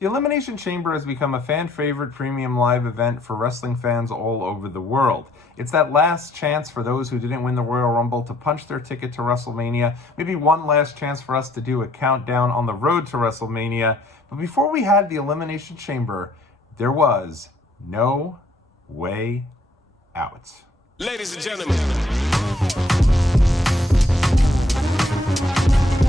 The Elimination Chamber has become a fan-favorite premium live event for wrestling fans all over the world. It's that last chance for those who didn't win the Royal Rumble to punch their ticket to WrestleMania, maybe one last chance for us to do a countdown on the road to WrestleMania. But before we had the Elimination Chamber, there was No Way Out. Ladies and gentlemen.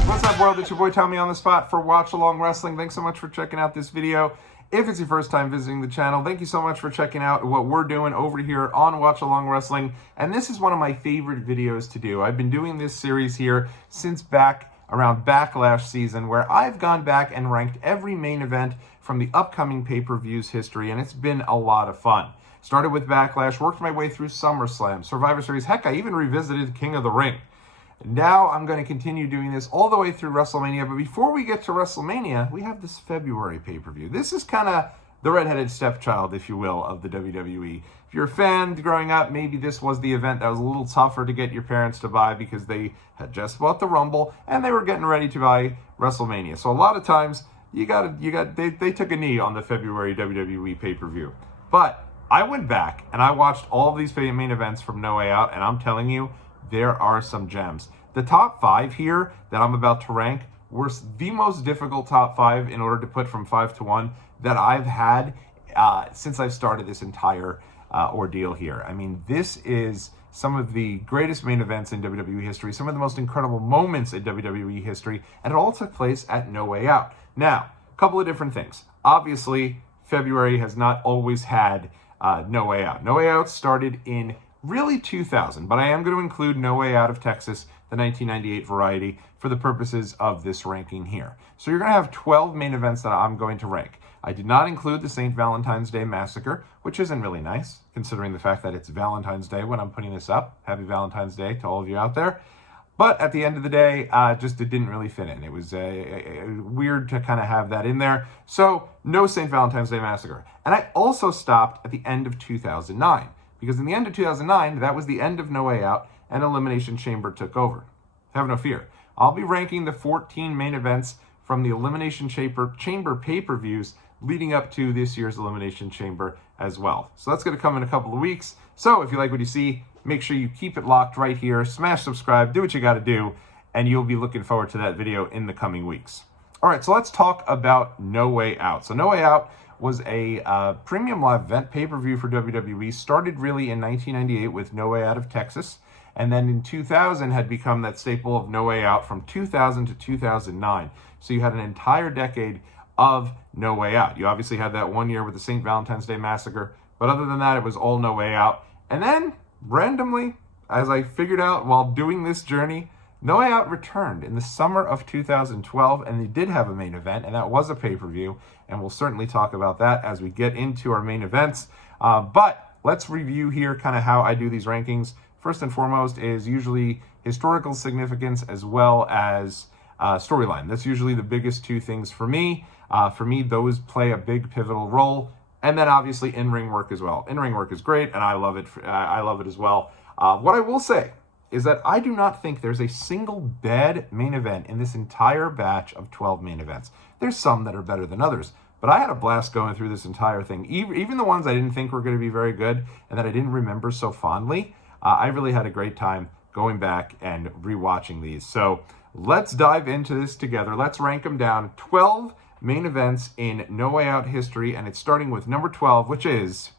What's up, world? It's your boy Tommy on the spot for Watch Along Wrestling. Thanks so much for checking out this video. If it's your first time visiting the channel, thank you so much for checking out what we're doing over here on Watch Along Wrestling. And this is one of my favorite videos to do. I've been doing this series here since back around Backlash season, where I've gone back and ranked every main event from the upcoming pay-per-views history, and it's been a lot of fun. Started with Backlash, worked my way through SummerSlam, Survivor Series, heck, I even revisited King of the Ring. Now I'm going to continue doing this all the way through WrestleMania, but before we get to WrestleMania, we have this February pay-per-view. This is kind of the redheaded stepchild, if you will, of the WWE. If you're a fan growing up, maybe this was the event that was a little tougher to get your parents to buy because they had just bought the Rumble and they were getting ready to buy WrestleMania. So a lot of times they took a knee on the February WWE pay-per-view. But I went back and I watched all of these main events from No Way Out, and I'm telling you, there are some gems. The top 5 here that I'm about to rank were the most difficult top 5 in order to put from 5 to 1 that I've had since I've started this entire ordeal here. I mean, this is some of the greatest main events in WWE history, some of the most incredible moments in WWE history, and it all took place at No Way Out. Now, a couple of different things. Obviously, February has not always had No Way Out. No Way Out started in really 2000, but I am going to include No Way Out of Texas, the 1998 variety, for the purposes of this ranking here. So you're going to have 12 main events that I'm going to rank. I did not include the St. Valentine's Day Massacre, which isn't really nice, considering the fact that it's Valentine's Day when I'm putting this up. Happy Valentine's Day to all of you out there. But at the end of the day, it didn't really fit in. It was weird to kind of have that in there. So no St. Valentine's Day Massacre. And I also stopped at the end of 2009. Because in the end of 2009, that was the end of No Way Out, and Elimination Chamber took over. Have no fear. I'll be ranking the 14 main events from the Elimination Chamber pay-per-views leading up to this year's Elimination Chamber as well. So that's going to come in a couple of weeks. So if you like what you see, make sure you keep it locked right here. Smash subscribe, do what you got to do, and you'll be looking forward to that video in the coming weeks. All right, so let's talk about No Way Out. So No Way Out was a premium live event pay-per-view for WWE, started really in 1998 with No Way Out of Texas, and then in 2000 had become that staple of No Way Out from 2000 to 2009. So you had an entire decade of No Way Out. You obviously had that one year with the St. Valentine's Day Massacre, but other than that, it was all No Way Out. And then, randomly, as I figured out while doing this journey, No Way Out returned in the summer of 2012, and they did have a main event, and that was a pay-per-view, and we'll certainly talk about that as we get into our main events. But let's review here kind of how I do these rankings. First and foremost is usually historical significance as well as storyline. That's usually the biggest two things for me. For me, those play a big pivotal role. And then obviously in-ring work as well. In-ring work is great, and I love it. I love it as well. What I will say is that I do not think there's a single bad main event in this entire batch of 12 main events. There's some that are better than others, but I had a blast going through this entire thing. Even the ones I didn't think were going to be very good and that I didn't remember so fondly, I really had a great time going back and rewatching these. So let's dive into this together. Let's rank them down. 12 main events in No Way Out history, and it's starting with number 12, which is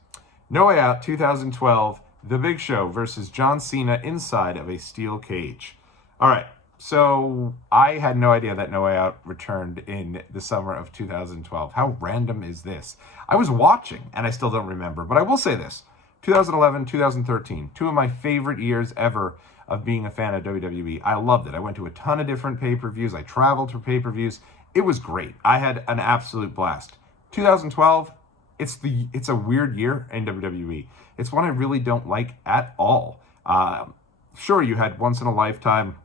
No Way Out 2012, The Big Show versus John Cena inside of a steel cage. All right, so I had no idea that No Way Out returned in the summer of 2012. How random is this? I was watching, and I still don't remember, but I will say this. 2011, 2013, 2 of my favorite years ever of being a fan of WWE. I loved it. I went to a ton of different pay-per-views. I traveled to pay-per-views. It was great. I had an absolute blast. 2012, it's a weird year in WWE. It's one I really don't like at all. Sure, you had once in a lifetime,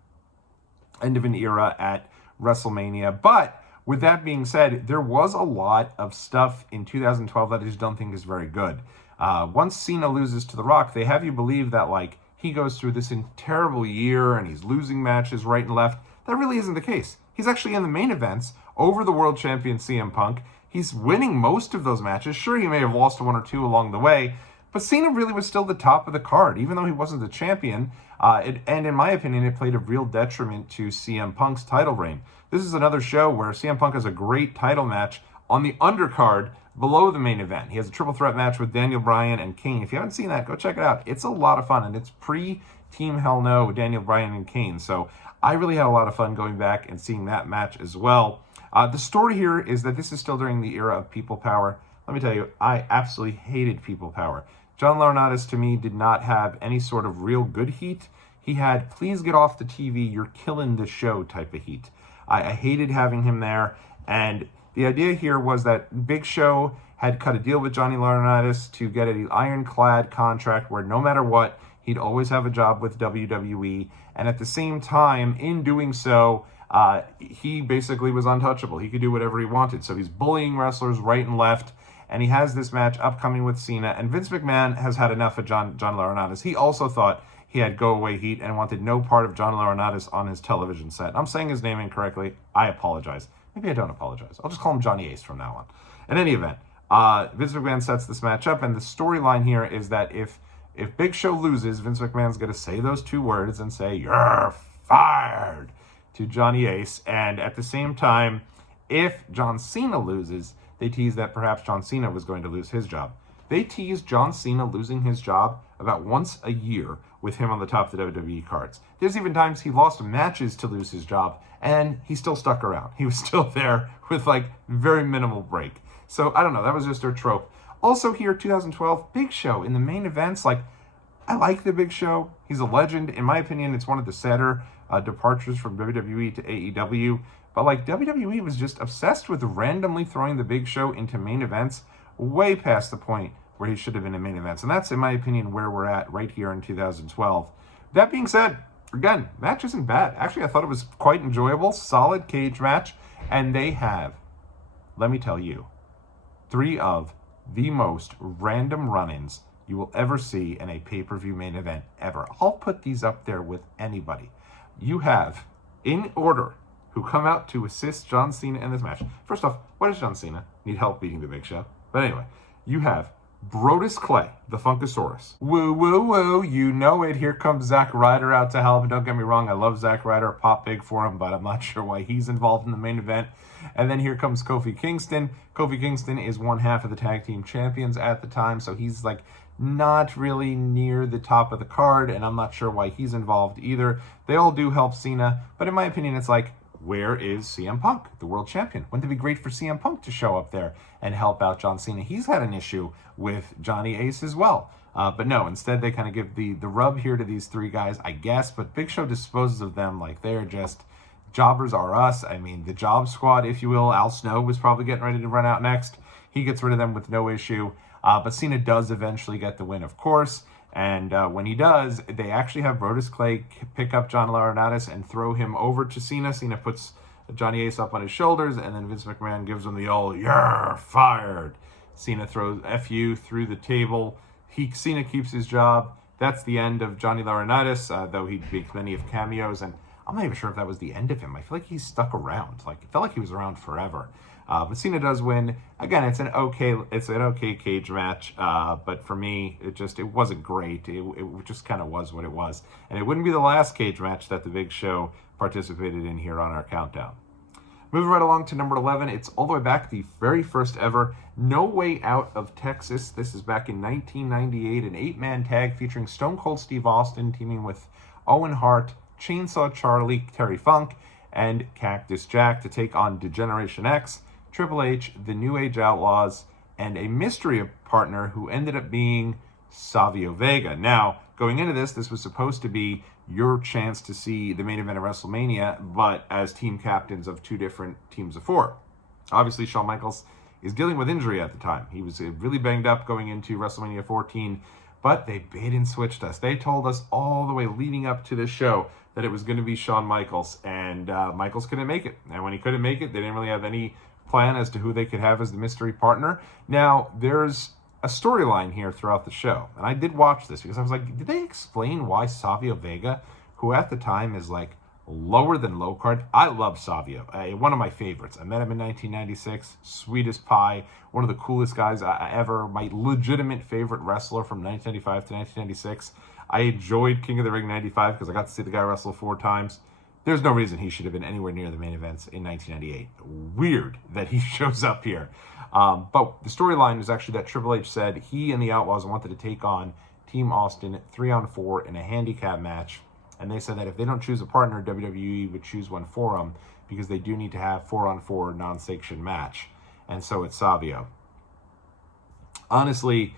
end of an era at WrestleMania, but with that being said, there was a lot of stuff in 2012 that I just don't think is very good. Once Cena loses to The Rock, they have you believe that like he goes through this terrible year and he's losing matches right and left. That really isn't the case. He's actually in the main events over the world champion CM Punk. He's winning most of those matches. Sure, he may have lost one or two along the way, but Cena really was still the top of the card, even though he wasn't the champion. And in my opinion, it played a real detriment to CM Punk's title reign. This is another show where CM Punk has a great title match on the undercard below the main event. He has a triple threat match with Daniel Bryan and Kane. If you haven't seen that, go check it out. It's a lot of fun, and it's pre-Team Hell No with Daniel Bryan and Kane. So I really had a lot of fun going back and seeing that match as well. The story here is that this is still during the era of People Power. Let me tell you, I absolutely hated People Power. John Laurinaitis, to me, did not have any sort of real good heat. He had, please get off the TV, you're killing the show type of heat. I hated having him there, and the idea here was that Big Show had cut a deal with Johnny Laurinaitis to get an ironclad contract where no matter what, he'd always have a job with WWE, and at the same time, in doing so, he basically was untouchable. He could do whatever he wanted, so he's bullying wrestlers right and left, and he has this match upcoming with Cena, and Vince McMahon has had enough of John Laurinaitis. He also thought he had go-away heat and wanted no part of John Laurinaitis on his television set. I'm saying his name incorrectly. I apologize. Maybe I don't apologize. I'll just call him Johnny Ace from now on. In any event, Vince McMahon sets this match up, and the storyline here is that if Big Show loses, Vince McMahon's going to say those two words and say, "You're fired," to Johnny Ace. And at the same time, if John Cena loses, they tease that perhaps John Cena was going to lose his job. They tease John Cena losing his job about once a year with him on the top of the WWE cards. There's even times he lost matches to lose his job, and he still stuck around. He was still there with like very minimal break. So I don't know, that was just their trope. Also here, 2012, Big Show in the main events. Like, I like the Big Show. He's a legend. In my opinion, it's one of the sadder departures from WWE to AEW. But like, WWE was just obsessed with randomly throwing the Big Show into main events way past the point where he should have been in main events. And that's, in my opinion, where we're at right here in 2012. That being said, again, match isn't bad. Actually, I thought it was quite enjoyable. Solid cage match. And they have, let me tell you, 3 of the most random run-ins you will ever see in a pay-per-view main event ever. I'll put these up there with anybody. You have, in order, who come out to assist John Cena in this match. First off, why does John Cena need help beating the Big Show? But anyway, you have Brodus Clay, the Funkasaurus. Woo, woo, woo, you know it. Here comes Zack Ryder out to help. Don't get me wrong, I love Zack Ryder. Pop big for him, but I'm not sure why he's involved in the main event. And then here comes Kofi Kingston. Kofi Kingston is one half of the tag team champions at the time, so he's like not really near the top of the card, and I'm not sure why he's involved either. They all do help Cena, but in my opinion, it's like, where is CM Punk, the world champion? Wouldn't it be great for CM Punk to show up there and help out John Cena? He's had an issue with Johnny Ace as well. But no, instead they kind of give the rub here to these 3 guys, I guess. But Big Show disposes of them like they're just jobbers are us. I mean, the job squad, if you will. Al Snow was probably getting ready to run out next. He gets rid of them with no issue. But Cena does eventually get the win, of course. And when he does, they actually have Brodus Clay pick up John Laurinaitis and throw him over to Cena. Cena puts Johnny Ace up on his shoulders, and then Vince McMahon gives him the old, "You're fired." Cena throws FU through the table. Cena keeps his job. That's the end of Johnny Laurinaitis, though he makes many of cameos. And I'm not even sure if that was the end of him. I feel like he's stuck around. Like, it felt like he was around forever. But Cena does win. Again, it's an okay cage match. But for me, it wasn't great. It just kind of was what it was. And it wouldn't be the last cage match that the Big Show participated in here on our countdown. Moving right along to number 11, it's all the way back, the very first ever No Way Out of Texas. This is back in 1998, an 8-man tag featuring Stone Cold Steve Austin teaming with Owen Hart, Chainsaw Charlie, Terry Funk, and Cactus Jack to take on Degeneration X, Triple H, the New Age Outlaws, and a mystery partner who ended up being Savio Vega. Now, going into this was supposed to be your chance to see the main event of WrestleMania, but as team captains of 2 different teams of 4. Obviously, Shawn Michaels is dealing with injury at the time. He was really banged up going into WrestleMania 14, but they bait and switched us. They told us all the way leading up to this show that it was going to be Shawn Michaels, and Michaels couldn't make it. And when he couldn't make it, they didn't really have any plan as to who they could have as the mystery partner. Now, there's a storyline here throughout the show, and I did watch this because I was like, did they explain why Savio Vega, who at the time is like lower than low card. I love Savio, one of my favorites. I met him in 1996, sweetest pie, one of the coolest guys ever, my legitimate favorite wrestler from 1995 to 1996. I enjoyed King of the Ring 95 because I got to see the guy wrestle 4 times. There's no reason he should have been anywhere near the main events in 1998. Weird that he shows up here. But the storyline is actually that Triple H said he and the Outlaws wanted to take on Team Austin 3-on-4 in a handicap match. And they said that if they don't choose a partner, WWE would choose one for them because they do need to have 4-on-4 non-sanctioned match. And so it's Savio. Honestly,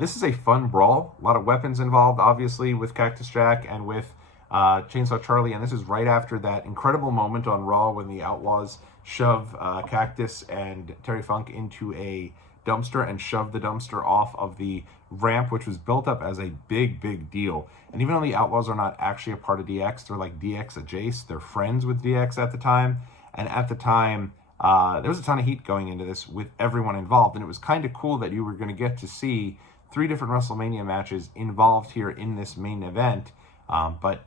this is a fun brawl. A lot of weapons involved, obviously, with Cactus Jack and with Chainsaw Charlie. And this is right after that incredible moment on Raw when the Outlaws shove Cactus and Terry Funk into a dumpster and shove the dumpster off of the ramp, which was built up as a big deal. And even though the Outlaws are not actually a part of DX, they're like DX adjacent. They're friends with DX at the time. And at the time, there was a ton of heat going into this with everyone involved. And it was kind of cool that you were going to get to see 3 different WrestleMania matches involved here in this main event. But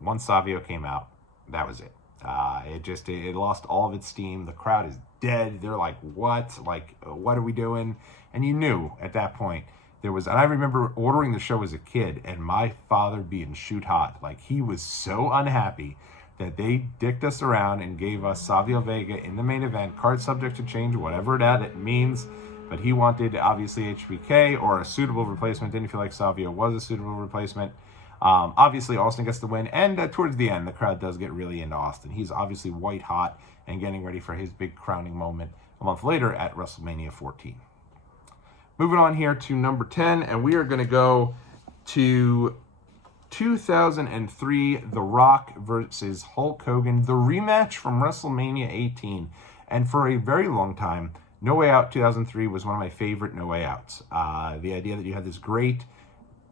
once Savio came out, that was it. It lost all of its steam. The crowd is dead. They're like, what? Like, what are we doing? And you knew at that point there was, and I remember ordering the show as a kid and my father being shoot hot. Like, he was so unhappy that they dicked us around and gave us Savio Vega in the main event, card subject to change, whatever that means. But he wanted, obviously, HBK or a suitable replacement. Didn't feel like Savio was a suitable replacement. Obviously, Austin gets the win, and towards the end, the crowd does get really into Austin. He's obviously white hot and getting ready for his big crowning moment a month later at WrestleMania 14. Moving on here to number 10, and we are going to go to 2003, The Rock versus Hulk Hogan, the rematch from WrestleMania 18. And for a very long time, No Way Out 2003 was one of my favorite No Way Outs. The idea that you had this great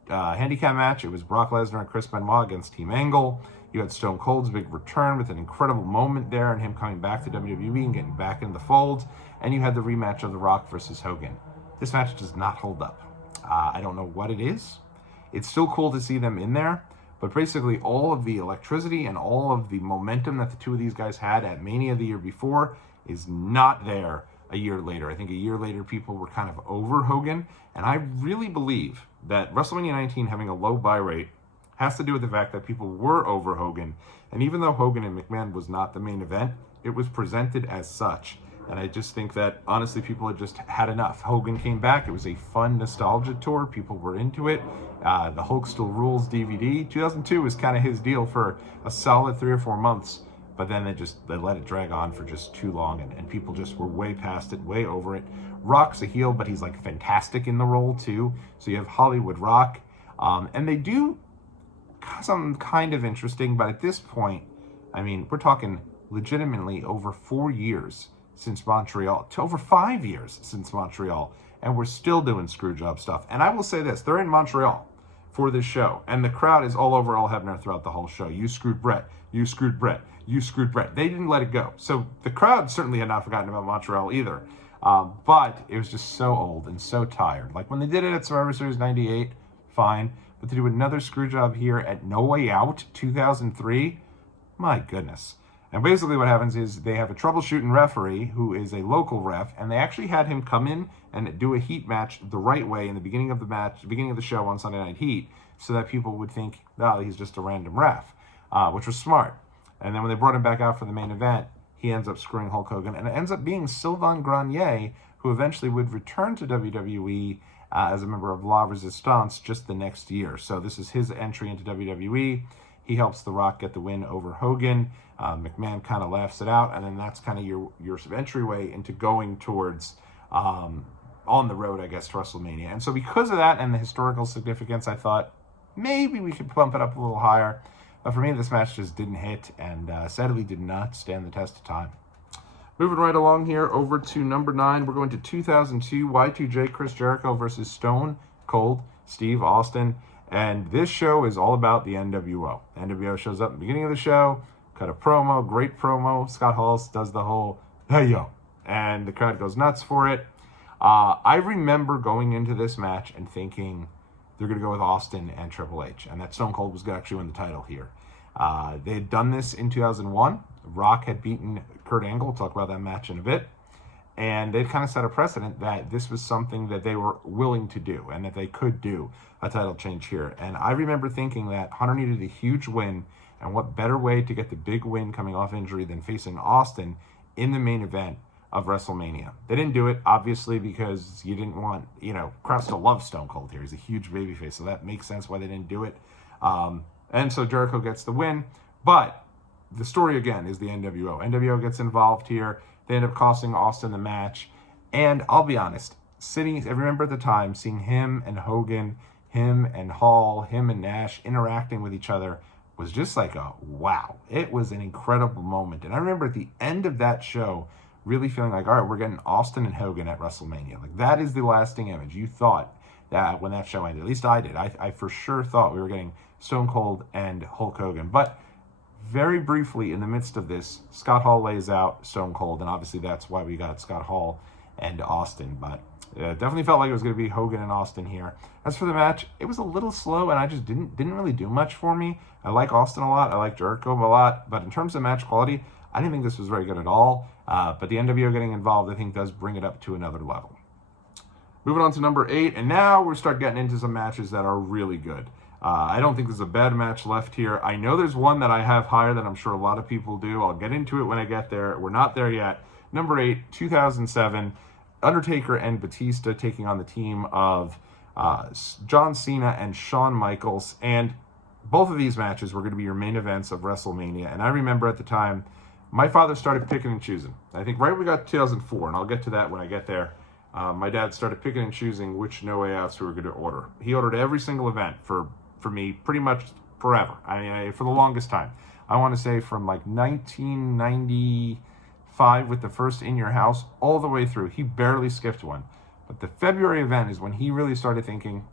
handicap match. It was Brock Lesnar and Chris Benoit against Team Angle. You had Stone Cold's big return with an incredible moment there and him coming back to WWE and getting back in the fold. And you had the rematch of The Rock versus Hogan. This match does not hold up. I don't know what it is. It's still cool to see them in there, but basically all of the electricity and all of the momentum that the two of these guys had at Mania the year before is not there a year later. I think a year later people were kind of over Hogan, and I really believe that WrestleMania 19 having a low buy rate has to do with the fact that people were over Hogan. And even though Hogan and McMahon was not the main event, it was presented as such. And I just think that, honestly, people had just had enough. Hogan came back. It was a fun nostalgia tour. People were into it. The Hulk Still Rules DVD. 2002 was kind of his deal for a solid 3 or 4 months. But then they let it drag on for just too long. And people just were way past it, way over it. Rock's a heel, but he's like fantastic in the role too. So you have Hollywood Rock. And they do something kind of interesting. But at this point, I mean, we're talking legitimately over 4 years since Montreal, to over 5 years since Montreal, and we're still doing screwjob stuff. And I will say this, they're in Montreal for this show, and the crowd is all over Earl Hebner throughout the whole show. You screwed Brett, you screwed Brett, you screwed Brett. They didn't let it go. So the crowd certainly had not forgotten about Montreal either. But it was just so old and so tired. Like when they did it at Survivor Series 98, fine. But to do another screwjob here at No Way Out 2003, my goodness. And basically what happens is they have a troubleshooting referee who is a local ref, and they actually had him come in and do a heat match the right way in the beginning of the match, beginning of the show on Sunday Night Heat, so that people would think, oh, he's just a random ref, which was smart. And then when they brought him back out for the main event, he ends up screwing Hulk Hogan, and it ends up being Sylvain Grenier, who eventually would return to WWE as a member of La Resistance just the next year. So this is his entry into WWE. He helps The Rock get the win over Hogan. McMahon kind of laughs it out, and then that's kind of your entryway into going towards on the road, I guess, to WrestleMania. And so because of that and the historical significance, I thought maybe we could bump it up a little higher. But for me, this match just didn't hit, and sadly did not stand the test of time. Moving right along here over to number 9, we're going to 2002, Y2J, Chris Jericho versus Stone Cold Steve Austin. And this show is all about the NWO. NWO shows up at the beginning of the show, cut a promo, great promo. Scott Hall does the whole, hey, yo. And the crowd goes nuts for it. I remember going into this match and thinking they're going to go with Austin and Triple H, and that Stone Cold was going to actually win the title here. They had done this in 2001. Rock had beaten Kurt Angle. We'll talk about that match in a bit. And they'd kind of set a precedent that this was something that they were willing to do and that they could do a title change here. And I remember thinking that Hunter needed a huge win, and what better way to get the big win coming off injury than facing Austin in the main event of WrestleMania. They didn't do it, obviously, because you didn't want, crowds still love Stone Cold here. He's a huge babyface, so that makes sense why they didn't do it. And so Jericho gets the win, but the story, again, is the NWO. NWO gets involved here. They end up costing Austin the match. And I'll be honest, I remember at the time, seeing him and Hogan, him and Hall, him and Nash interacting with each other was just like a wow. It was an incredible moment. And I remember at the end of that show really feeling like, all right, we're getting Austin and Hogan at WrestleMania. Like, that is the lasting image. You thought that when that show ended. At least I did. I for sure thought we were getting Stone Cold and Hulk Hogan. But very briefly, in the midst of this, Scott Hall lays out Stone Cold, and obviously that's why we got Scott Hall and Austin. But it definitely felt like it was going to be Hogan and Austin here. As for the match, it was a little slow, and I just didn't really do much for me. I like Austin a lot. I like Jericho a lot. But in terms of match quality, I didn't think this was very good at all. But the NWO getting involved, I think, does bring it up to another level. Moving on to number 8, and now we start getting into some matches that are really good. I don't think there's a bad match left here. I know there's one that I have higher that I'm sure a lot of people do. I'll get into it when I get there. We're not there yet. Number 8, 2007, Undertaker and Batista taking on the team of John Cena and Shawn Michaels. And both of these matches were going to be your main events of WrestleMania. And I remember at the time, my father started picking and choosing. I think right when we got 2004, and I'll get to that when I get there. My dad started picking and choosing which No Way Outs we were going to order. He ordered every single event for me pretty much forever. I mean, for the longest time. I want to say from like 1995 with the first In Your House all the way through. He barely skipped one. But the February event is when he really started thinking,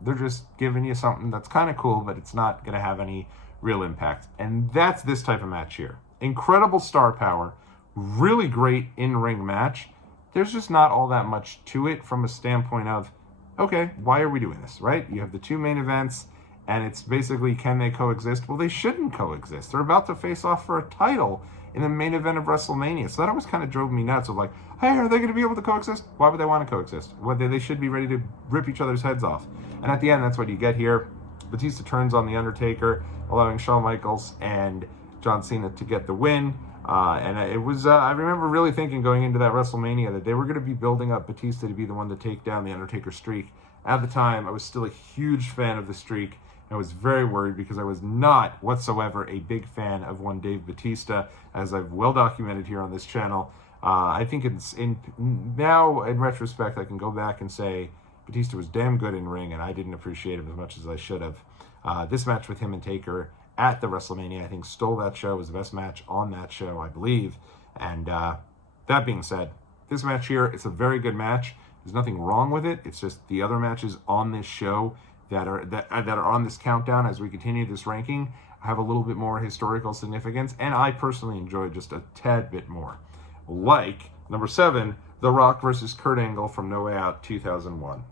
they're just giving you something that's kind of cool, but it's not going to have any real impact. And that's this type of match here. Incredible star power, really great in-ring match. There's just not all that much to it from a standpoint of, okay, why are we doing this, right? You have the two main events, and it's basically, can they coexist? Well, they shouldn't coexist. They're about to face off for a title in the main event of WrestleMania. So that always kind of drove me nuts of like, hey, are they going to be able to coexist? Why would they want to coexist? Whether they should be ready to rip each other's heads off. And at the end, that's what you get here. Batista turns on The Undertaker, allowing Shawn Michaels and John Cena to get the win. And it was, I remember really thinking going into that WrestleMania that they were going to be building up Batista to be the one to take down The Undertaker streak. At the time, I was still a huge fan of the streak. I was very worried because I was not whatsoever a big fan of one Dave Batista, as I've well documented here on this channel. I think now in retrospect, I can go back and say Batista was damn good in ring, and I didn't appreciate him as much as I should have. This match with him and Taker at the WrestleMania, I think, stole that show. It was the best match on that show, I believe. And that being said, this match here, it's a very good match. There's nothing wrong with it. It's just the other matches on this show that are on this countdown as we continue this ranking have a little bit more historical significance, and I personally enjoy just a tad bit more. Like number 7, The Rock versus Kurt Angle from No Way Out 2001.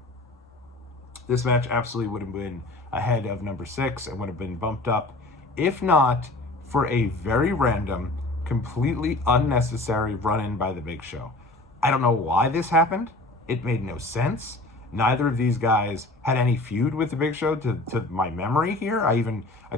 This match absolutely would have been ahead of number 6 and would have been bumped up, if not for a very random, completely unnecessary run-in by the Big Show. I don't know why this happened. It made no sense. Neither of these guys had any feud with the Big Show to my memory here. I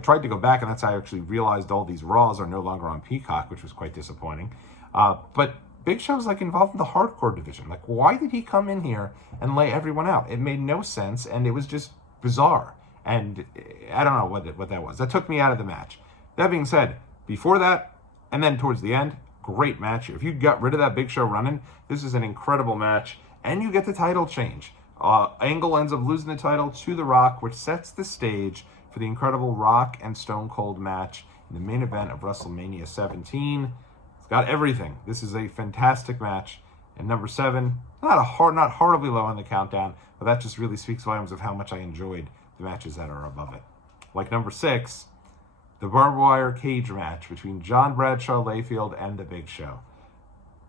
tried to go back, and that's how I actually realized all these Raws are no longer on Peacock, which was quite disappointing. But Big Show's like involved in the hardcore division. Like, why did he come in here and lay everyone out? It made no sense, and it was just bizarre. And I don't know what that was. That took me out of the match. That being said, before that, and then towards the end, great match here. If you got rid of that Big Show running, this is an incredible match, and you get the title change. Angle ends up losing the title to The Rock, which sets the stage for the incredible Rock and Stone Cold match in the main event of WrestleMania 17. It's got everything. This is a fantastic match. And number 7, not horribly low on the countdown, but that just really speaks volumes of how much I enjoyed the matches that are above it. Like number 6, the barbed wire cage match between John Bradshaw Layfield and the Big Show.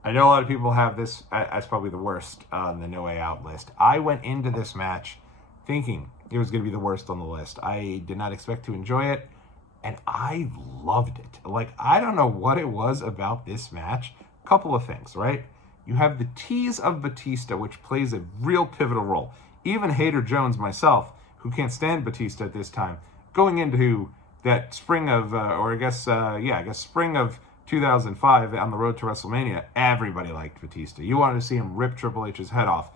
I know a lot of people have this as probably the worst on the No Way Out list. I went into this match thinking it was going to be the worst on the list. I did not expect to enjoy it, and I loved it. Like, I don't know what it was about this match. Couple of things, right? You have the tease of Batista, which plays a real pivotal role. Even Hater Jones, myself, who can't stand Batista at this time, going into that spring of, spring of 2005 on the road to WrestleMania, everybody liked Batista. You wanted to see him rip Triple H's head off.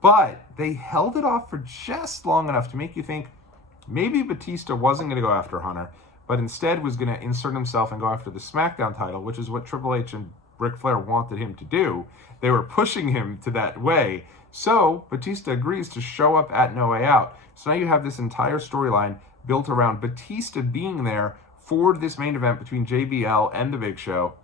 But they held it off for just long enough to make you think maybe Batista wasn't going to go after Hunter, but instead was going to insert himself and go after the SmackDown title, which is what Triple H and Ric Flair wanted him to do. They were pushing him to that way. So Batista agrees to show up at No Way Out. So now you have this entire storyline built around Batista being there for this main event between JBL and The Big Show.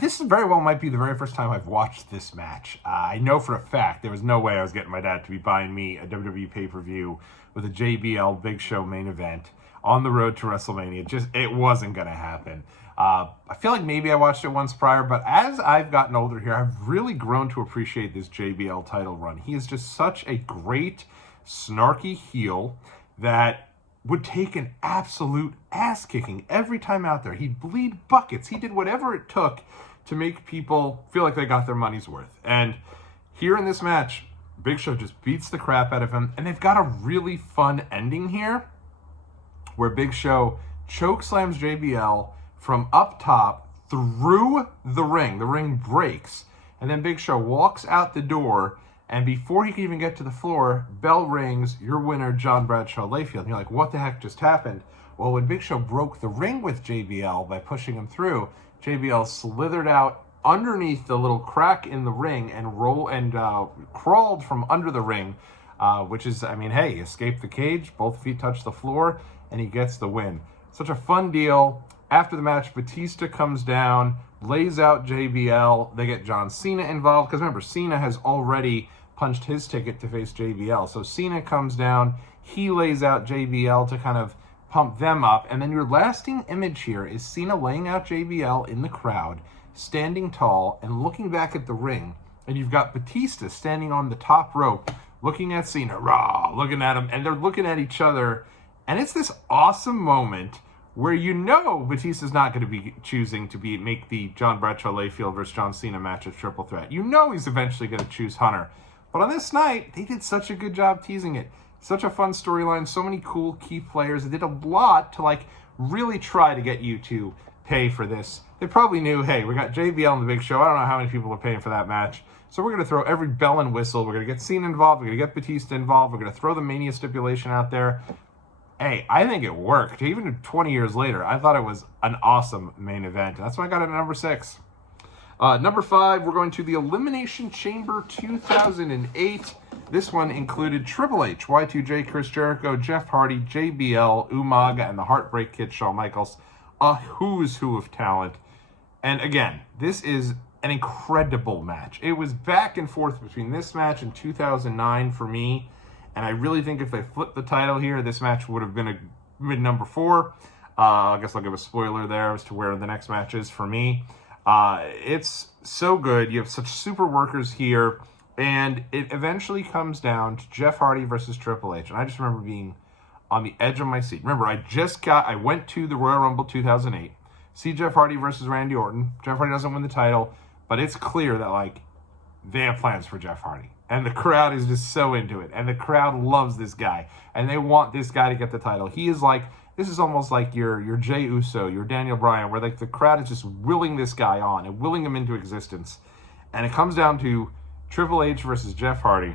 This very well might be the very first time I've watched this match. I know for a fact there was no way I was getting my dad to be buying me a WWE pay-per-view with a JBL Big Show main event on the road to WrestleMania. It wasn't going to happen. I feel like maybe I watched it once prior, but as I've gotten older here, I've really grown to appreciate this JBL title run. He is just such a great, snarky heel that would take an absolute ass-kicking every time out there. He'd bleed buckets. He did whatever it took to make people feel like they got their money's worth. And here in this match, Big Show just beats the crap out of him, and they've got a really fun ending here where Big Show chokeslams JBL from up top through the ring. The ring breaks, and then Big Show walks out the door, and before he can even get to the floor, bell rings, your winner, John Bradshaw Layfield. And you're like, what the heck just happened? Well, when Big Show broke the ring with JBL by pushing him through, JBL slithered out underneath the little crack in the ring and crawled from under the ring, which is, I mean, hey, escaped the cage, both feet touch the floor, and he gets the win. Such a fun deal. After the match, Batista comes down, lays out JBL. They get John Cena involved, because remember, Cena has already punched his ticket to face JBL. So Cena comes down, he lays out JBL to kind of pump them up, and then your lasting image here is Cena laying out JBL in the crowd, standing tall and looking back at the ring, and you've got Batista standing on the top rope, looking at Cena, looking at him, and they're looking at each other, and it's this awesome moment where you know Batista's not going to be choosing to make the John Bradshaw Layfield versus John Cena match a triple threat. You know he's eventually going to choose Hunter. But on this night, they did such a good job teasing it. Such a fun storyline, so many cool key players. They did a lot to really try to get you to pay for this. They probably knew, hey, we got JBL in the Big Show. I don't know how many people are paying for that match. So we're going to throw every bell and whistle. We're going to get Cena involved. We're going to get Batista involved. We're going to throw the Mania stipulation out there. Hey, I think it worked. Even 20 years later, I thought it was an awesome main event. That's why I got it at number 6. Number 5, we're going to the Elimination Chamber 2008. This one included Triple H, Y2J, Chris Jericho, Jeff Hardy, JBL, Umaga, and the Heartbreak Kid, Shawn Michaels. A who's who of talent. And again, this is an incredible match. It was back and forth between this match and 2009 for me. And I really think if they flipped the title here, this match would have been a mid number 4. I guess I'll give a spoiler there as to where the next match is for me. It's so good. You have such super workers here. And it eventually comes down to Jeff Hardy versus Triple H. And I just remember being on the edge of my seat. Remember, I went to the Royal Rumble 2008. See Jeff Hardy versus Randy Orton. Jeff Hardy doesn't win the title. But it's clear that, they have plans for Jeff Hardy. And the crowd is just so into it. And the crowd loves this guy. And they want this guy to get the title. He is this is almost like your Jey Uso, your Daniel Bryan, where the crowd is just willing this guy on and willing him into existence. And it comes down to Triple H versus Jeff Hardy.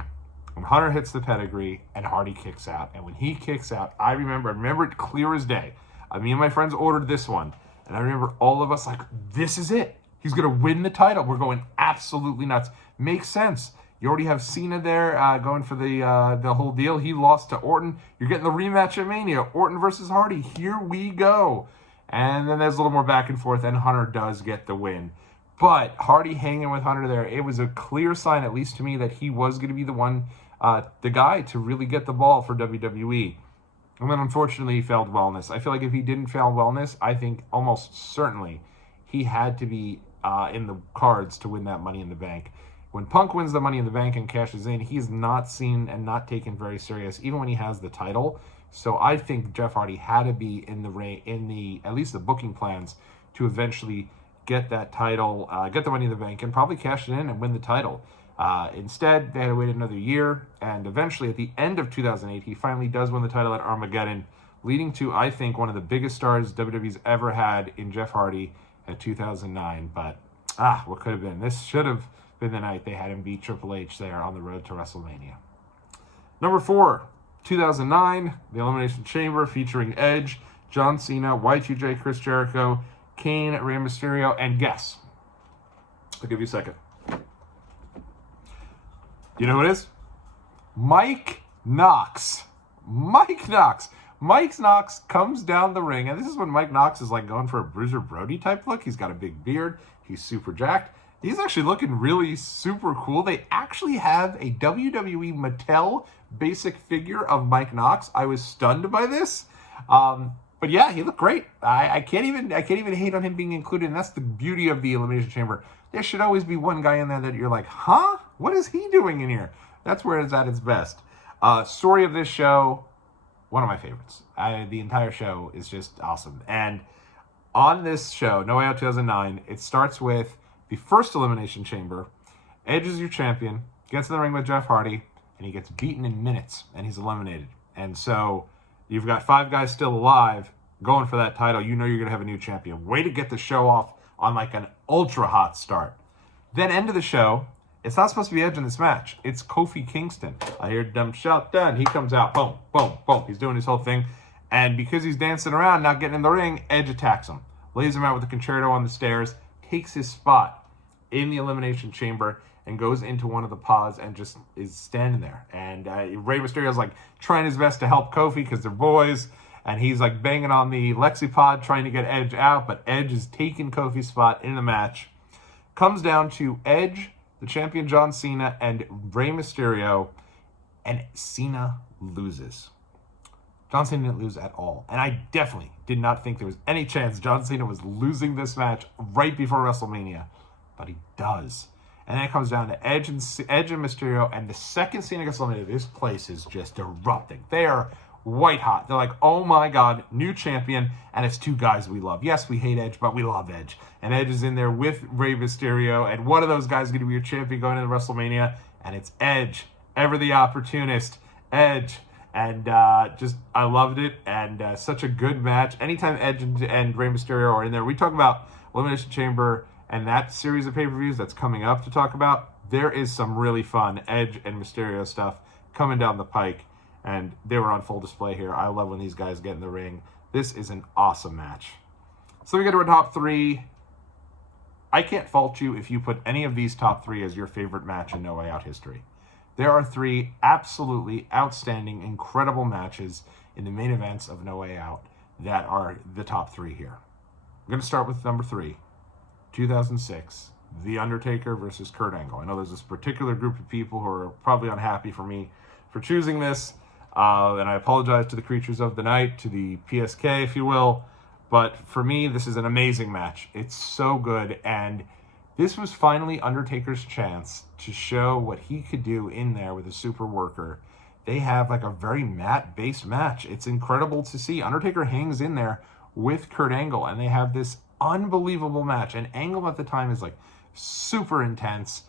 And Hunter hits the pedigree and Hardy kicks out. And when he kicks out, I remember it clear as day. Me and my friends ordered this one. And I remember all of us this is it. He's going to win the title. We're going absolutely nuts. Makes sense. You already have Cena there going for the whole deal. He lost to Orton. You're getting the rematch at Mania. Orton versus Hardy. Here we go. And then there's a little more back and forth, and Hunter does get the win. But Hardy hanging with Hunter there, it was a clear sign, at least to me, that he was going to be the guy to really get the ball for WWE. And then unfortunately he failed wellness. I feel like if he didn't fail wellness, I think almost certainly he had to be in the cards to win that Money in the Bank. When Punk wins the Money in the Bank and cashes in, he's not seen and not taken very serious, even when he has the title. So I think Jeff Hardy had to be in the at least the booking plans to eventually get that title, get the Money in the Bank, and probably cash it in and win the title. Instead, they had to wait another year, and eventually at the end of 2008, he finally does win the title at Armageddon, leading to, I think, one of the biggest stars WWE's ever had in Jeff Hardy at 2009. But, what could have been? This should have been the night they had him beat Triple H there on the road to WrestleMania. Number 4, 2009, the Elimination Chamber featuring Edge, John Cena, Y2J, Chris Jericho, Kane, Rey Mysterio, and guess. I'll give you a second. You know who it is? Mike Knox. Mike Knox. Mike Knox comes down the ring, and this is when Mike Knox is like going for a Bruiser Brody type look. He's got a big beard. He's super jacked. He's actually looking really super cool. They actually have a WWE Mattel basic figure of Mike Knox. I was stunned by this. But yeah, he looked great. I can't even hate on him being included, and that's the beauty of the Elimination Chamber. There should always be one guy in there that you're like, huh? What is he doing in here? That's where it's at its best. Story of this show, one of my favorites. The entire show is just awesome. And on this show, No Way Out 2009, it starts with the first Elimination Chamber. Edge is your champion, gets in the ring with Jeff Hardy, and he gets beaten in minutes, and he's eliminated. And so you've got 5 guys still alive going for that title. You know you're going to have a new champion. Way to get the show off on like an ultra hot start. Then end of the show, it's not supposed to be Edge in this match. It's Kofi Kingston. I hear them shout done. He comes out, boom, boom, boom. He's doing his whole thing. And because he's dancing around, not getting in the ring, Edge attacks him. Lays him out with a concerto on the stairs, takes his spot in the Elimination Chamber, and goes into one of the pods and just is standing there. And Rey Mysterio's like trying his best to help Kofi because they're boys. And he's like banging on the Lexi pod trying to get Edge out. But Edge is taking Kofi's spot in the match. Comes down to Edge, the champion John Cena, and Rey Mysterio. And Cena loses. John Cena didn't lose at all. And I definitely did not think there was any chance John Cena was losing this match right before WrestleMania. But he does. And then it comes down to Edge and Mysterio. And the second Cena gets eliminated, this place is just erupting. They are white hot. They're like, oh my God, new champion. And it's 2 guys we love. Yes, we hate Edge, but we love Edge. And Edge is in there with Rey Mysterio. And one of those guys is going to be your champion going into WrestleMania. And it's Edge. Ever the opportunist. Edge. And I loved it. And such a good match. Anytime Edge and Rey Mysterio are in there, we talk about Elimination Chamber and that series of pay-per-views that's coming up to talk about. There is some really fun Edge and Mysterio stuff coming down the pike. And they were on full display here. I love when these guys get in the ring. This is an awesome match. So we get to our top 3. I can't fault you if you put any of these top 3 as your favorite match in No Way Out history. There are 3 absolutely outstanding, incredible matches in the main events of No Way Out that are the top 3 here. I'm going to start with number 3, 2006, The Undertaker versus Kurt Angle. I know there's this particular group of people who are probably unhappy for me for choosing this, and I apologize to the creatures of the night, to the PSK, if you will, but for me, this is an amazing match. It's so good, and this was finally Undertaker's chance to show what he could do in there with a super worker. They have like a very mat-based match. It's incredible to see. Undertaker hangs in there with Kurt Angle, and they have this unbelievable match. And Angle at the time is like super intense.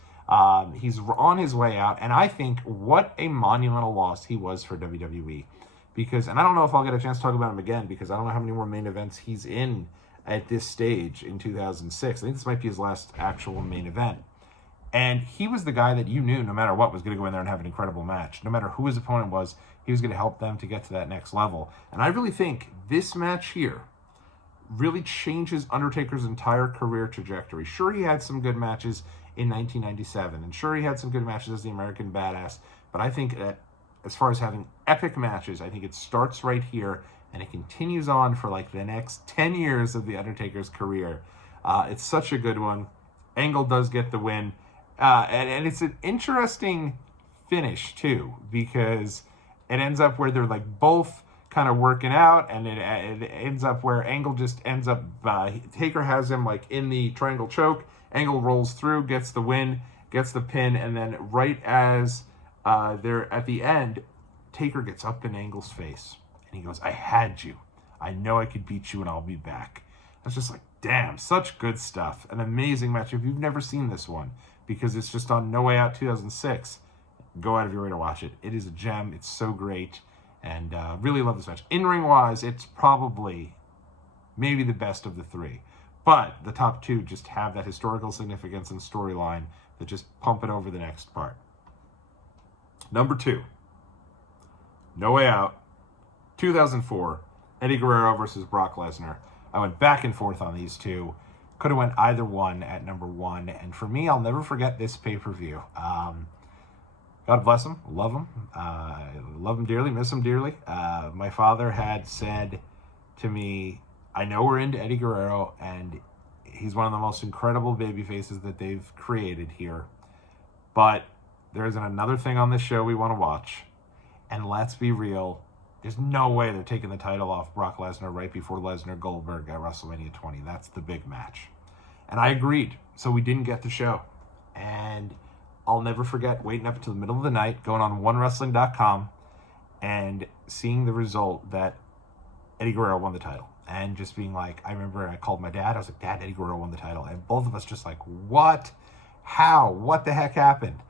He's on his way out, and I think what a monumental loss he was for WWE. Because, and I don't know if I'll get a chance to talk about him again, because I don't know how many more main events he's in at this stage in 2006. I think this might be his last actual main event. And he was the guy that you knew, no matter what, was going to go in there and have an incredible match. No matter who his opponent was, he was going to help them to get to that next level. And I really think this match here really changes Undertaker's entire career trajectory. Sure, he had some good matches in 1997, and sure, he had some good matches as the American Badass, but I think that as far as having epic matches, I think it starts right here, and it continues on for like the next 10 years of the Undertaker's career. It's such a good one. Angle does get the win. And it's an interesting finish, too, because it ends up where they're like both kind of working out, and it ends up where Angle just ends up, Taker has him like in the triangle choke. Angle rolls through, gets the win, gets the pin, and then right as they're at the end, Taker gets up in Angle's face, and he goes, "I had you. I know I could beat you, and I'll be back." I was just like, damn, such good stuff. An amazing match. If you've never seen this one, because it's just on No Way Out 2006, go out of your way to watch it. It is a gem. It's so great, and really love this match. In-ring wise, it's probably maybe the best of the three, but the top two just have that historical significance and storyline that just pump it over the next part. Number 2, No Way Out 2004, Eddie Guerrero versus Brock Lesnar. I went back and forth on these two. Could have went either one at number 1. And for me, I'll never forget this pay-per-view. God bless him. Love him. Love him dearly. Miss him dearly. My father had said to me, I know we're into Eddie Guerrero, and he's one of the most incredible baby faces that they've created here. But there isn't another thing on this show we want to watch. And let's be real, there's no way they're taking the title off Brock Lesnar right before Lesnar-Goldberg at WrestleMania 20. That's the big match. And I agreed, so we didn't get the show. And I'll never forget waiting up until the middle of the night, going on OneWrestling.com, and seeing the result that Eddie Guerrero won the title. And just being like, I remember I called my dad. I was like, Dad, Eddie Guerrero won the title. And both of us just like, what? How? What the heck happened?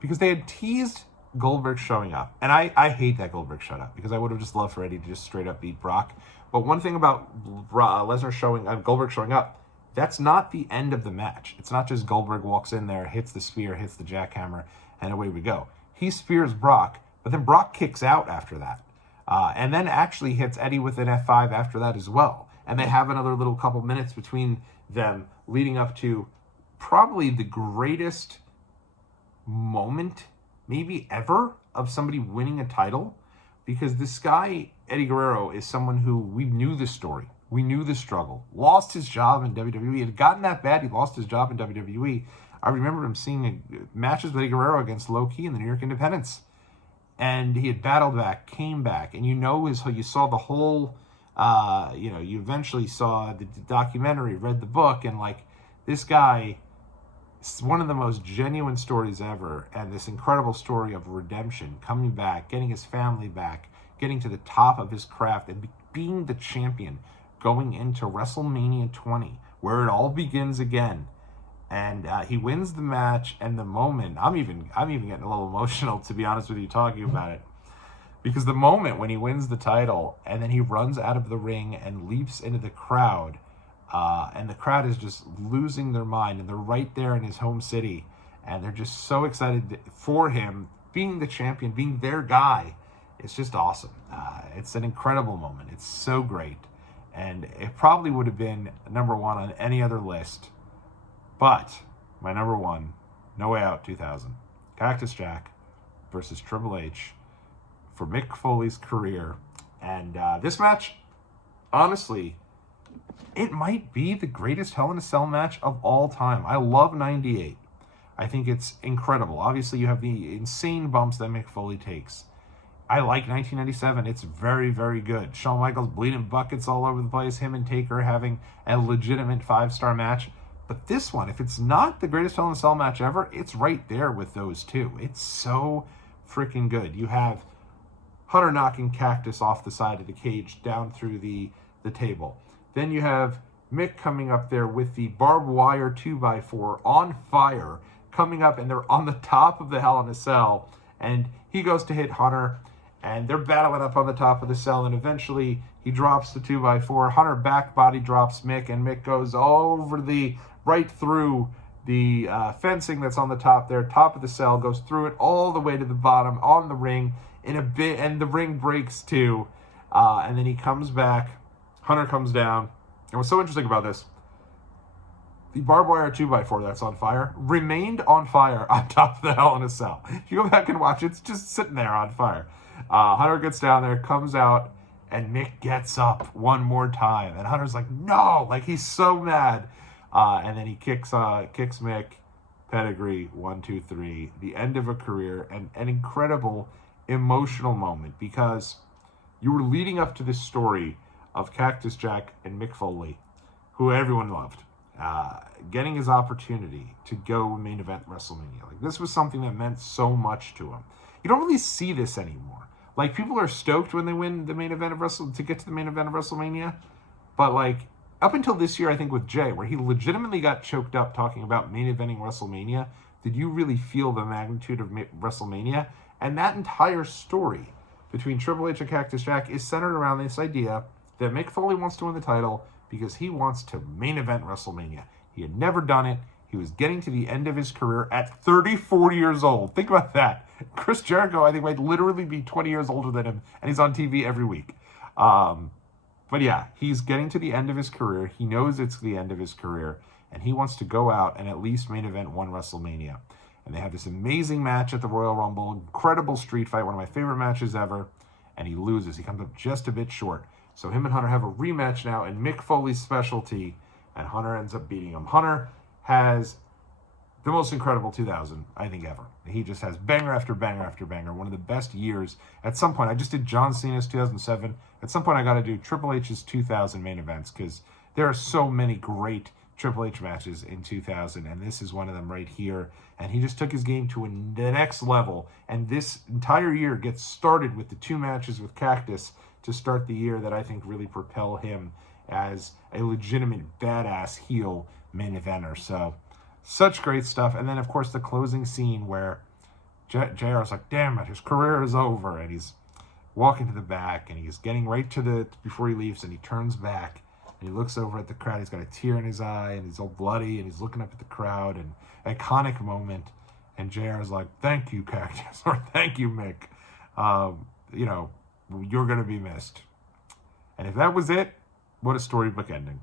Because they had teased Goldberg showing up. And I hate that Goldberg showed up, because I would have just loved for Eddie to just straight up beat Brock. But one thing about Goldberg showing up, that's not the end of the match. It's not just Goldberg walks in there, hits the spear, hits the jackhammer, and away we go. He spears Brock, but then Brock kicks out after that. And then actually hits Eddie with an F5 after that as well. And they have another little couple minutes between them leading up to probably the greatest moment maybe ever of somebody winning a title, because this guy, Eddie Guerrero, is someone who we knew the story. We knew the struggle. Lost his job in WWE. It had gotten that bad, he lost his job in WWE. I remember him seeing matches with Eddie Guerrero against Low Ki in the New York Independents. And he had battled back, came back, and you saw the whole, you eventually saw the documentary, read the book, and like, this guy, it's one of the most genuine stories ever, and this incredible story of redemption, coming back, getting his family back, getting to the top of his craft, and being the champion, going into WrestleMania 20, where it all begins again. And he wins the match, and the moment, I'm even getting a little emotional, to be honest with you, talking about it, because the moment when he wins the title, and then he runs out of the ring and leaps into the crowd, and the crowd is just losing their mind, and they're right there in his home city, and they're just so excited for him being the champion, being their guy. It's just awesome. It's an incredible moment. It's so great, and it probably would have been number 1 on any other list, but my number 1, No Way Out 2000, Cactus Jack versus Triple H for Mick Foley's career. And this match, honestly, it might be the greatest Hell in a Cell match of all time. I love 98. I think it's incredible. Obviously, you have the insane bumps that Mick Foley takes. I like 1997. It's very, very good. Shawn Michaels bleeding buckets all over the place. Him and Taker having a legitimate 5-star match. But this one, if it's not the greatest Hell in a Cell match ever, it's right there with those two. It's so freaking good. You have Hunter knocking Cactus off the side of the cage down through the table. Then you have Mick coming up there with the barbed wire 2x4 on fire, coming up, and they're on the top of the Hell in a Cell. And he goes to hit Hunter, and they're battling up on the top of the cell, and eventually he drops the 2x4. Hunter back body drops Mick, and Mick goes over right through the fencing that's on the top there, top of the cell, goes through it all the way to the bottom on the ring in a bit, and the ring breaks too. And then he comes back. Hunter comes down. And what's so interesting about this, the barbed wire 2x4 that's on fire remained on fire on top of the Hell in a Cell. If you go back and watch, it's just sitting there on fire. Hunter gets down there, comes out, and Mick gets up one more time. And Hunter's like, no! Like, he's so mad. And then he kicks Mick. Pedigree, 1, 2, 3. The end of a career, and an incredible emotional moment, because you were leading up to this story of Cactus Jack and Mick Foley, who everyone loved. getting his opportunity to go main event WrestleMania. Like, this was something that meant so much to him. You don't really see this anymore. Like, people are stoked when they win the main event of to get to the main event of WrestleMania, but like, up until this year, I think with Jay, where he legitimately got choked up talking about main eventing WrestleMania, did you really feel the magnitude of WrestleMania? And that entire story between Triple H and Cactus Jack is centered around this idea that Mick Foley wants to win the title because he wants to main event WrestleMania. He had never done it. He was getting to the end of his career at 34 years old. Think about that. Chris Jericho, I think, might literally be 20 years older than him, and he's on TV every week. But yeah, he's getting to the end of his career. He knows it's the end of his career, and he wants to go out and at least main event one WrestleMania. And they have this amazing match at the Royal Rumble, incredible street fight, one of my favorite matches ever, and he loses. He comes up just a bit short. So him and Hunter have a rematch now in Mick Foley's specialty, and Hunter ends up beating him. Hunter has the most incredible 2000, I think, ever. He just has banger after banger after banger, one of the best years. At some point, I just did John Cena's 2007. At some point, I got to do Triple H's 2000 main events, because there are so many great Triple H matches in 2000, and this is one of them right here. And he just took his game to the next level, and this entire year gets started with the 2 matches with Cactus to start the year that I think really propel him as a legitimate badass heel main eventer. So, such great stuff. And then, of course, the closing scene where JR's like, damn it, his career is over, and he's walking to the back, and he's getting right to before he leaves, and he turns back, and he looks over at the crowd. He's got a tear in his eye, and he's all bloody, and he's looking up at the crowd, and iconic moment, and JR is like, thank you, Cactus, or thank you, Mick. You know, you're going to be missed. And if that was it, what a storybook ending.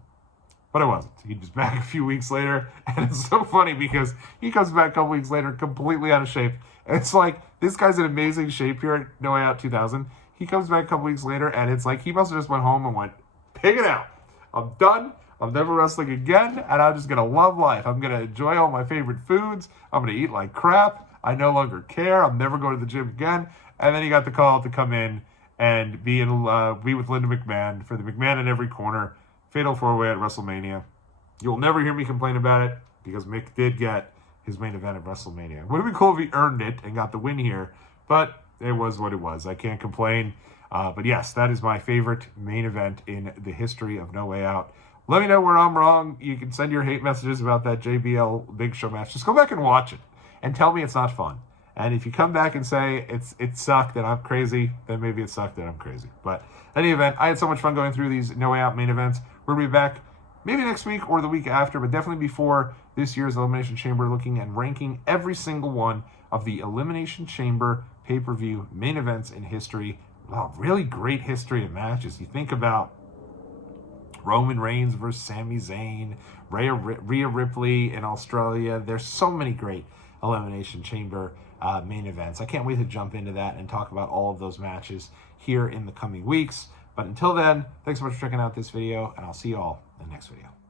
But it wasn't. He was back a few weeks later, and it's so funny because he comes back a couple weeks later completely out of shape. And it's like, this guy's in amazing shape here at No Way Out 2000. He comes back a couple weeks later, and it's like he must have just went home and went, pig it out. I'm done. I'm never wrestling again, and I'm just going to love life. I'm going to enjoy all my favorite foods. I'm going to eat like crap. I no longer care. I'm never going to the gym again. And then he got the call to come in and be with Linda McMahon for the McMahon in Every Corner Fatal 4-Way at WrestleMania. You'll never hear me complain about it because Mick did get his main event at WrestleMania. Would have been cool if he earned it and got the win here, but it was what it was. I can't complain. But yes, that is my favorite main event in the history of No Way Out. Let me know where I'm wrong. You can send your hate messages about that JBL Big Show match. Just go back and watch it and tell me it's not fun. And if you come back and say it sucked and I'm crazy, then maybe it sucked and I'm crazy. But in any event, I had so much fun going through these No Way Out main events. We're going to be back maybe next week or the week after, but definitely before this year's Elimination Chamber, looking and ranking every single one of the Elimination Chamber pay-per-view main events in history. Wow, really great history of matches. You think about Roman Reigns versus Sami Zayn, Rhea Ripley in Australia. There's so many great Elimination Chamber main events. I can't wait to jump into that and talk about all of those matches here in the coming weeks. But until then, thanks so much for checking out this video, and I'll see you all in the next video.